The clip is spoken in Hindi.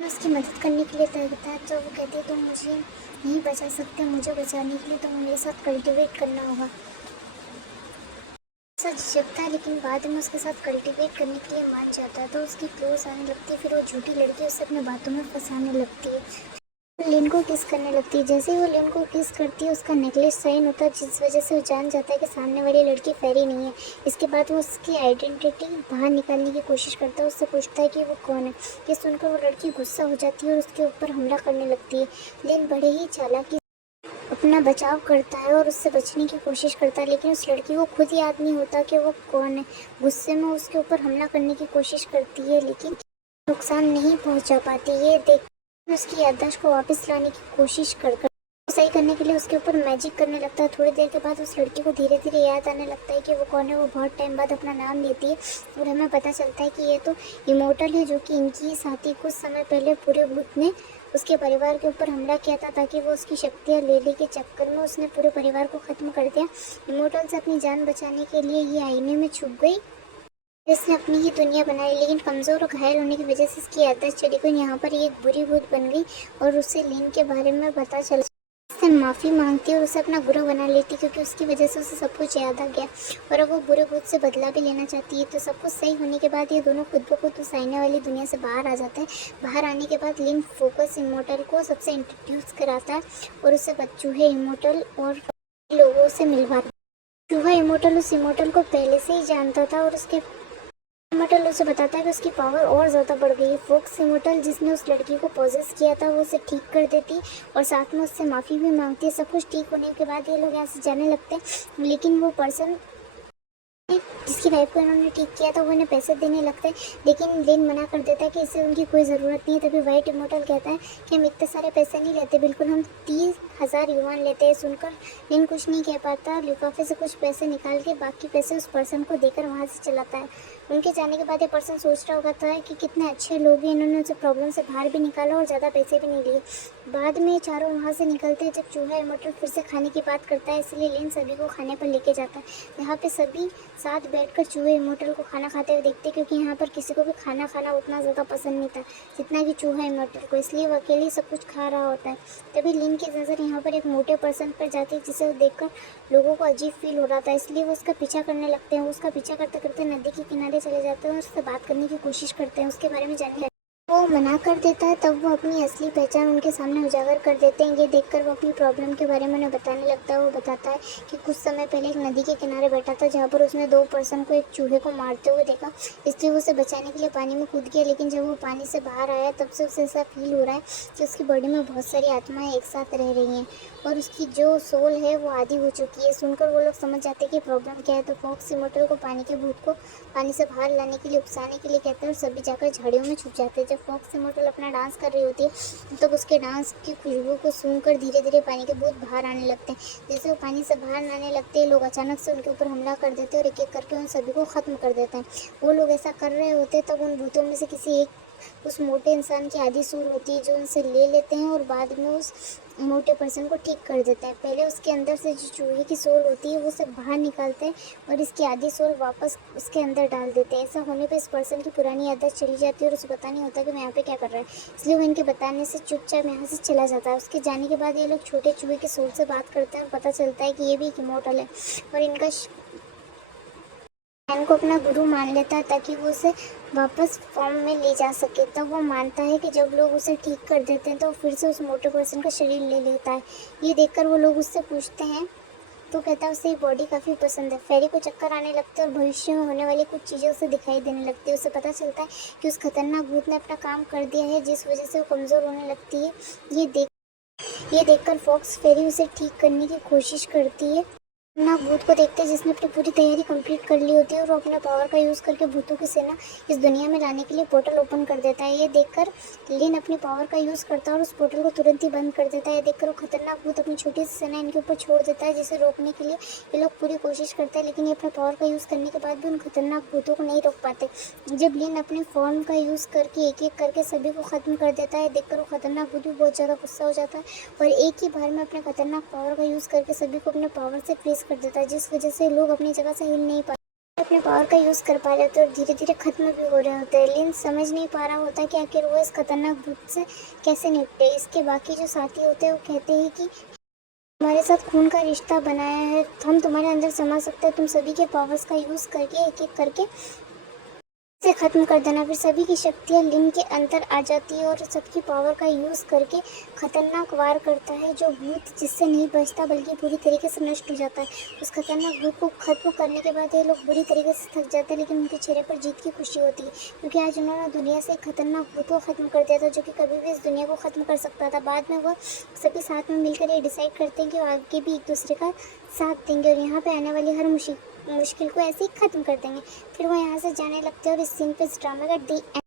मैं उसकी मदद करने के लिए तैयार था, तो वो कहती तुम मुझे नहीं बचा सकते, मुझे बचाने के लिए तुम्हें मेरे साथ कल्टिवेट करना होगा। ऐसा झिझकता है लेकिन बाद में उसके साथ कल्टिवेट करने के लिए मान जाता है, तो उसकी क्लोज आने लगती है। फिर वो झूठी लड़की उसे अपने बातों में फंसाने लगती है, लिन को किस करने लगती है। जैसे ही वो लिन को किस करती है उसका नेकलेस साइन होता है, जिस वजह से वो जान जाता है कि सामने वाली लड़की फेरी नहीं है। इसके बाद वो उसकी आइडेंटिटी बाहर निकालने की कोशिश करता है, उससे पूछता है कि वो कौन है। ये सुनकर वो लड़की गुस्सा हो जाती है और उसके ऊपर हमला करने लगती है। लिन बड़े ही चालाकी अपना बचाव करता है और उससे बचने की कोशिश करता है, लेकिन उस लड़की को खुद याद नहीं होता कि वो कौन है। गुस्से में उसके ऊपर हमला करने की कोशिश करती है लेकिन नुकसान नहीं पहुंचा पाती। ये देख उसकी याददाश्त को वापस लाने की कोशिश कर सही करने के लिए उसके ऊपर मैजिक करने लगता है। थोड़ी देर के बाद उस लड़की को धीरे धीरे याद आने लगता है कि वो कौन है। वो बहुत टाइम बाद अपना नाम लेती है और हमें पता चलता है कि ये तो इमोर्टल है, जो कि इनकी ही साथी। कुछ समय पहले पूरे भूत ने उसके परिवार के ऊपर हमला किया था ताकि वो उसकी शक्तियाँ लेने के चक्कर में उसने पूरे परिवार को ख़त्म कर दिया। इमोर्टल से अपनी जान बचाने के लिए ये आईने में छुप गई, इसने अपनी ही दुनिया बनाई, लेकिन कमज़ोर और घायल होने की वजह से इसकी याददाश्त चली गई। यहाँ पर ये एक बुरी भूत बन गई और उसे लिन के बारे में पता चला। उससे माफ़ी मांगती है और उसे अपना गुरु बना लेती, क्योंकि उसकी वजह से उसे सब कुछ याद आ गया और अब वो बुरे भूत से बदला भी लेना चाहती है। तो सब कुछ सही होने के बाद ये दोनों खुद ब खुद उस आईने वाली दुनिया से बाहर आ जाता है। बाहर आने के बाद लिन फोकस इमोर्टल को सबसे इंट्रोड्यूस कराता है और उसे चूहे इमोर्टल और लोगों से मिलवाता है। चूहा इमोर्टल उस इमोर्टल को पहले से ही जानता था और उसके इमोर्टल उसे बताता है कि उसकी पावर और ज़्यादा बढ़ गई है। फोक्स इमोर्टल जिसने उस लड़की को पॉजेस किया था वो उसे ठीक कर देती और साथ में उससे माफ़ी भी मांगती है। सब कुछ ठीक होने के बाद ये लोग यहाँ से जाने लगते हैं, लेकिन वो पर्सन जिसकी वाइफ को इन्होंने ठीक किया था वो इन्हें पैसे देने लगता है, लेकिन लिन मना कर देता है कि इससे उनकी कोई ज़रूरत नहीं है। तभी वाइट इमोर्टल कहता है कि हम इतने सारे पैसे नहीं लेते, बिल्कुल हम 30,000 युआन लेते हैं। सुनकर लिन कुछ नहीं कह पाता, लिफाफे से कुछ पैसे निकाल के बाकी पैसे उस पर्सन को देकर वहाँ से चलाता है। उनके जाने के बाद ये पर्सन सोच रहा होता है कि कितने अच्छे लोग हैं, इन्होंने उसे प्रॉब्लम से बाहर भी निकाला और ज़्यादा पैसे भी नहीं लिए। बाद में चारों वहाँ से निकलते हैं जब चूहा इमोर्टल फिर से खाने की बात करता है, इसलिए लिन सभी को खाने पर लेके जाता है। यहाँ पे सभी साथ बैठकर चूहे इमोर्टल को खाना खाते हुए देखते, क्योंकि यहाँ पर किसी को भी खाना खाना उतना ज़्यादा पसंद नहीं था जितना कि चूहा इमोर्टल को, इसलिए वो अकेले सब कुछ खा रहा होता है। तभी लिन की नज़र यहाँ पर एक मोटे पर्सन पर जाती है, जिसे देखकर लोगों को अजीब फील हो रहा था, इसलिए वो उसका पीछा करने लगते हैं। उसका पीछा करते करते नदी के किनारे चले जाते हैं और उससे बात करने की कोशिश करते हैं, उसके बारे में जानने। वो मना कर देता है, तब वो अपनी असली पहचान उनके सामने उजागर कर देते हैं। ये देखकर वो अपनी प्रॉब्लम के बारे में उन्हें बताने लगता है। वो बताता है कि कुछ समय पहले एक नदी के किनारे बैठा था जहाँ पर उसने 2 पर्सन को एक चूहे को मारते हुए देखा, इसलिए वो उसे बचाने के लिए पानी में कूद गया। लेकिन जब वो पानी से बाहर आया तब से उसे ऐसा फील हो रहा है कि उसकी बॉडी में बहुत सारी आत्माएं एक साथ रह रही हैं और उसकी जो सोल है वो आधी हो चुकी है। सुनकर वो लोग समझ जाते हैं कि प्रॉब्लम क्या है, तो फॉक्स इमोर्टल को पानी के भूत को पानी से बाहर लाने के लिए उकसाने के लिए कहते हैं और सभी जाकर झाड़ियों में छुप जाते हैं। जब फॉक्स इमोर्टल अपना डांस कर रही होती है तब उसके डांस की खुशबू को सूंघकर धीरे धीरे पानी के भूत बाहर आने लगते हैं। जैसे वो पानी से बाहर आने लगते हैं, लोग अचानक से उनके ऊपर हमला कर देते हैं और एक एक करके उन सभी को ख़त्म कर देते हैं। वो लोग ऐसा कर रहे होते हैं तब उन भूतों में से किसी एक उस मोटे इंसान की आधी सूर होती है जो उनसे ले लेते हैं और बाद में उस मोटे पर्सन को ठीक कर देता है। पहले उसके अंदर से जो चूहे की सोल होती है वो सब बाहर निकालते हैं और इसकी आधी सोल वापस उसके अंदर डाल देते हैं। ऐसा होने पे इस पर्सन की पुरानी आदत चली जाती है और उसे पता नहीं होता कि मैं यहाँ पे क्या कर रहा है, इसलिए वो इनके बताने से चुपचाप यहाँ से चला जाता है। उसके जाने के बाद ये लोग छोटे चूहे के सोल से बात करते हैं और पता चलता है कि ये भी एक इमोर्टल है और इनका मैन को अपना गुरु मान लेता है ताकि वो उसे वापस फॉर्म में ले जा सके। तब वो मानता है कि जब लोग उसे ठीक कर देते हैं तो फिर से उस मोटे पर्सन का शरीर ले लेता है। ये देखकर वो लोग उससे पूछते हैं तो कहता है उसे ये बॉडी काफ़ी पसंद है। फेरी को चक्कर आने लगते हैं और भविष्य में होने वाली कुछ चीज़ें उसे दिखाई देने लगती है। उसे पता चलता है कि उस खतरनाक भूत ने अपना काम कर दिया है, जिस वजह से वो कमज़ोर होने लगती है। ये देखकर फॉक्स फेरी उसे ठीक करने की कोशिश करती है। ना भूत को देखते हैं जिसने अपनी पूरी तैयारी कंप्लीट कर ली होती है और वो अपने पावर का यूज़ करके भूतों की सेना इस दुनिया में लाने के लिए पोर्टल ओपन कर देता है। ये देखकर लिन अपनी पावर का यूज़ करता है और उस पोर्टल को तुरंत ही बंद कर देता है। ये देखकर वो खतरनाक भूत अपनी छोटी सी सेना इनके ऊपर छोड़ देता है, जिसे रोकने के लिए ये लोग पूरी कोशिश करते हैं, लेकिन ये अपने पावर का यूज़ करने के बाद भी उन खतरनाक भूतों को नहीं रोक पाते। जब लिन अपने फॉर्म का यूज़ करके एक एक करके सभी को ख़त्म कर देता है, देखकर वो खतरनाक भूत भी बहुत ज़्यादा गुस्सा हो जाता है और एक ही बार में अपने खतरनाक पावर का यूज़ करके सभी को अपने पावर से फ्रीज कर देता है, जिस वजह से लोग अपनी जगह से हिल नहीं पाते। अपने पावर का यूज़ कर पा रहे होते हैं और धीरे धीरे ख़त्म भी हो रहे होते हैं। लिन समझ नहीं पा रहा होता कि आखिर वो इस खतरनाक भूत से कैसे निपटे। इसके बाकी जो साथी होते हैं वो कहते हैं कि हमारे साथ खून का रिश्ता बनाया है, हम तुम्हारे अंदर समा सकते हैं, तुम सभी के पावर्स का यूज़ करके एक एक करके से ख़त्म कर देना। फिर सभी की शक्तियाँ लिन के अंदर आ जाती है और सबकी पावर का यूज़ करके खतरनाक वार करता है, जो भूत जिससे नहीं बचता बल्कि पूरी तरीके से नष्ट हो जाता है। उस खतरनाक भूत को ख़त्म करने के बाद ये लोग बुरी तरीके से थक जाते हैं, लेकिन उनके चेहरे पर जीत की खुशी होती है, क्योंकि आज उन्होंने दुनिया से एक खतरनाक भूत को ख़त्म कर दिया था, जो कि कभी भी इस दुनिया को ख़त्म कर सकता था। बाद में वह सभी साथ में मिलकर ये डिसाइड करते हैं कि वो आगे भी एक दूसरे का साथ देंगे और यहाँ पे आने वाली हर मुश्किल को ऐसे ही ख़त्म कर देंगे। फिर वो यहाँ से जाने लगते हैं और इस सीन पे इस ड्रामा का दी